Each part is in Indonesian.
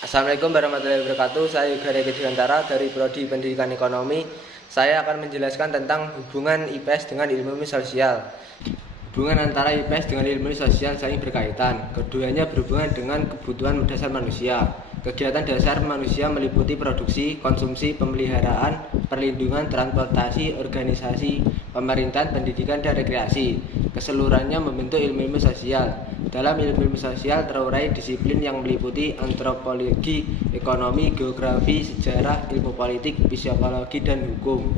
Assalamualaikum warahmatullahi wabarakatuh. Saya Yoga Regi Dewantara dari Prodi Pendidikan Ekonomi. Saya akan menjelaskan tentang hubungan IPS dengan ilmu sosial. Hubungan antara IPS dengan ilmu sosial saling berkaitan. Keduanya berhubungan dengan kebutuhan dasar manusia. Kegiatan dasar manusia meliputi produksi, konsumsi, pemeliharaan, perlindungan, transportasi, organisasi, pemerintahan, pendidikan, dan rekreasi. Keseluruhannya membentuk ilmu-ilmu sosial. Dalam ilmu sosial terurai disiplin yang meliputi antropologi, ekonomi, geografi, sejarah, ilmu politik, psikologi, dan hukum.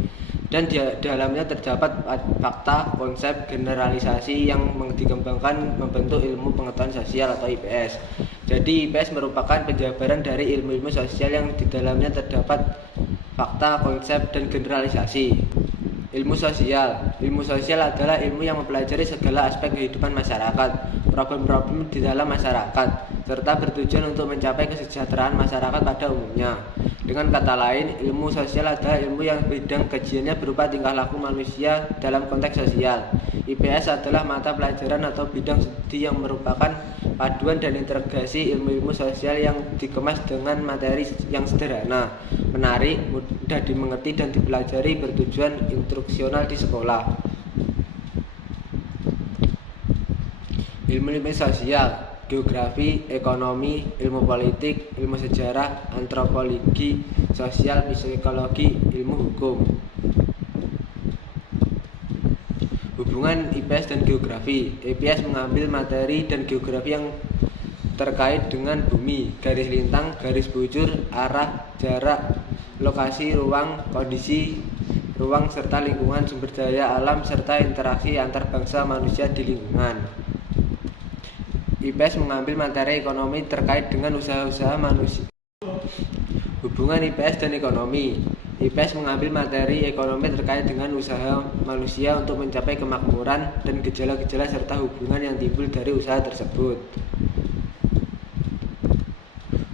Dan di dalamnya terdapat fakta, konsep, generalisasi yang dikembangkan membentuk ilmu pengetahuan sosial atau IPS. Jadi IPS merupakan penjabaran dari ilmu-ilmu sosial yang di dalamnya terdapat fakta, konsep, dan generalisasi. Ilmu sosial adalah ilmu yang mempelajari segala aspek kehidupan masyarakat, problem-problem di dalam masyarakat, serta bertujuan untuk mencapai kesejahteraan masyarakat pada umumnya. Dengan kata lain, ilmu sosial adalah ilmu yang bidang kajiannya berupa tingkah laku manusia dalam konteks sosial. IPS adalah mata pelajaran atau bidang studi yang merupakan paduan dan integrasi ilmu-ilmu sosial yang dikemas dengan materi yang sederhana, menarik, mudah dimengerti, dan dipelajari bertujuan instruksional di sekolah. Ilmu-ilmu sosial: geografi, ekonomi, ilmu politik, ilmu sejarah, antropologi, sosial, psikologi, ilmu hukum. Hubungan IPS dan geografi. IPS mengambil materi dan geografi yang terkait dengan bumi, garis lintang, garis bujur, arah, jarak, lokasi, ruang, kondisi ruang, serta lingkungan, sumber daya alam, serta interaksi antar bangsa manusia di lingkungan. IPS mengambil materi ekonomi terkait dengan usaha-usaha manusia. Hubungan IPS dan ekonomi. IPS mengambil materi ekonomi terkait dengan usaha manusia untuk mencapai kemakmuran dan gejala-gejala serta hubungan yang timbul dari usaha tersebut.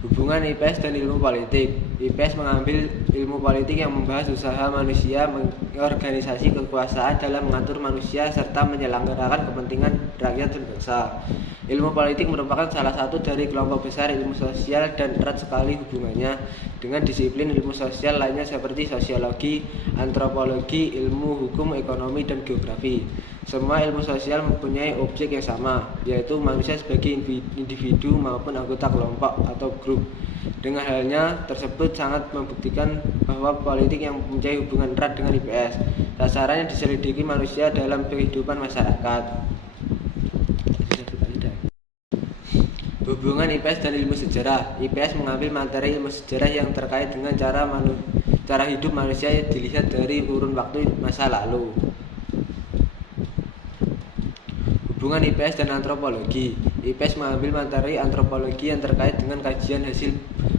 Hubungan IPS dan ilmu politik. IPS mengambil ilmu politik yang membahas usaha manusia mengorganisasi kekuasaan dalam mengatur manusia serta menyelenggarakan kepentingan rakyat dan bangsa. Ilmu politik merupakan salah satu dari kelompok besar ilmu sosial dan erat sekali hubungannya dengan disiplin ilmu sosial lainnya seperti sosiologi, antropologi, ilmu hukum, ekonomi, dan geografi. Semua ilmu sosial mempunyai objek yang sama, yaitu manusia sebagai individu maupun anggota kelompok atau grup. Dengan halnya tersebut sangat membuktikan bahwa politik yang mempunyai hubungan erat dengan IPS. Sasarannya diselidiki manusia dalam kehidupan masyarakat. Hubungan IPS dan ilmu sejarah. IPS mengambil materi ilmu sejarah yang terkait dengan cara hidup manusia yang dilihat dari urun waktu masa lalu. Hubungan IPS dan antropologi. IPS mengambil materi antropologi yang terkait dengan kajian hasil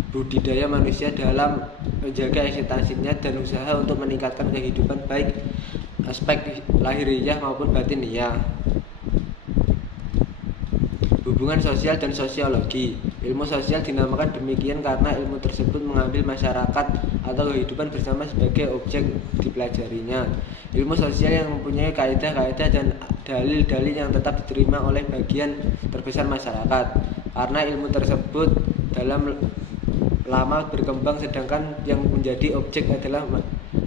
budidaya manusia dalam menjaga eksistensinya dan usaha untuk meningkatkan kehidupan baik aspek lahiriah maupun batiniah. Hubungan sosial dan sosiologi. Ilmu sosial dinamakan demikian karena ilmu tersebut mengambil masyarakat atau kehidupan bersama sebagai objek dipelajarinya. Ilmu sosial yang mempunyai kaidah-kaidah dan dalil-dalil yang tetap diterima oleh bagian terbesar masyarakat. Karena ilmu tersebut dalam lama berkembang, sedangkan yang menjadi objek adalah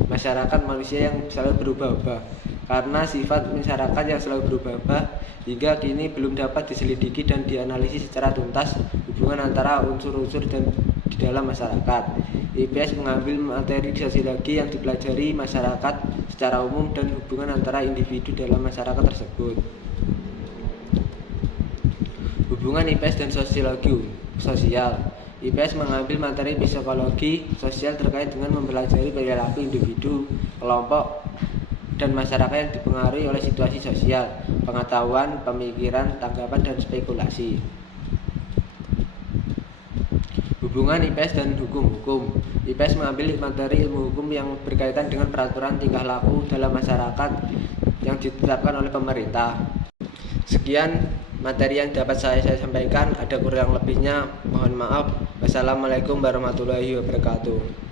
masyarakat manusia yang selalu berubah-ubah. Karena sifat masyarakat yang selalu berubah-ubah, hingga kini belum dapat diselidiki dan dianalisis secara tuntas hubungan antara unsur-unsur dan di dalam masyarakat. IPS mengambil materi sosiologi yang dipelajari masyarakat secara umum dan hubungan antara individu dalam masyarakat tersebut. Hubungan IPS dan sosiologi sosial. IPS mengambil materi psikologi sosial terkait dengan mempelajari perilaku individu, kelompok, dan masyarakat yang dipengaruhi oleh situasi sosial, pengetahuan, pemikiran, tanggapan, dan spekulasi. Hubungan IPS dan hukum. IPS mengambil materi ilmu hukum yang berkaitan dengan peraturan tingkah laku dalam masyarakat yang ditetapkan oleh pemerintah. Sekian materi yang dapat saya sampaikan. Ada kurang lebihnya mohon maaf. Wassalamualaikum warahmatullahi wabarakatuh.